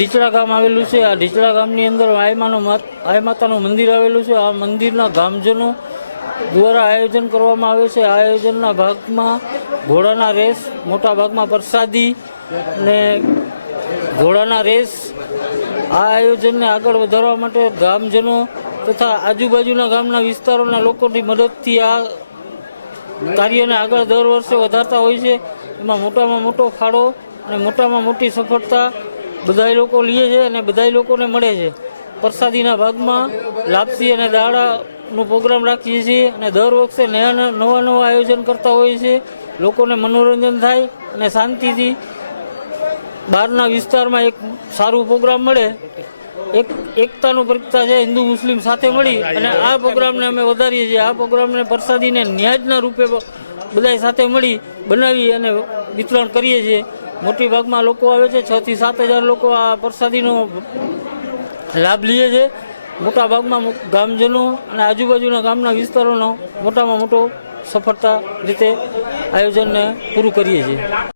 ઢીચડા ગામ આવેલું છે। આ ઢીચડા ગામની અંદર આઈ માતાનું મંદિર આવેલું છે। આ મંદિરના ગામજનો દ્વારા આયોજન કરવામાં આવે છે। આ આયોજનના ભાગમાં ઘોડાના રેસ, મોટા ભાગમાં પ્રસાદી અને ઘોડાના રેસ। આ આયોજનને આગળ વધારવા માટે ગામજનો તથા આજુબાજુના ગામના વિસ્તારોના લોકોની મદદથી આ કાર્યને આગળ દર વર્ષે વધારતા હોય છે। એમાં મોટામાં મોટો ફાળો અને મોટામાં મોટી સફળતા બધાય લોકો લે છે અને બધાય લોકોને મળે છે। પ્રસાદીના ભાગમાં લાપસી અને દાળાનો પ્રોગ્રામ રાખીએ છીએ અને દર વખતે નવા આયોજન કરતા હોઈએ છીએ। લોકોને મનોરંજન થાય અને શાંતિથી બહારના વિસ્તારમાં એક સારું પ્રોગ્રામ મળે। એકતાનું પ્રતીકતા છે, હિન્દુ મુસ્લિમ સાથે મળી અને આ પ્રોગ્રામને અમે વધારીએ છીએ। આ પ્રોગ્રામને પ્રસાદીને ન્યાજના રૂપે બધા સાથે મળી બનાવી અને વિતરણ કરીએ છીએ। મોટી ભાગમાં લોકો આવે છે, 6 થી 7 હજાર લોકો આ પ્રસાદીનો લાભ લે છે। મોટા ભાગમાં ગામજનો અને આજુબાજુના ગામના વિસ્તારોનો મોટામાં મોટો સફળતા રીતે આયોજનને પૂરું કરીએ છીએ।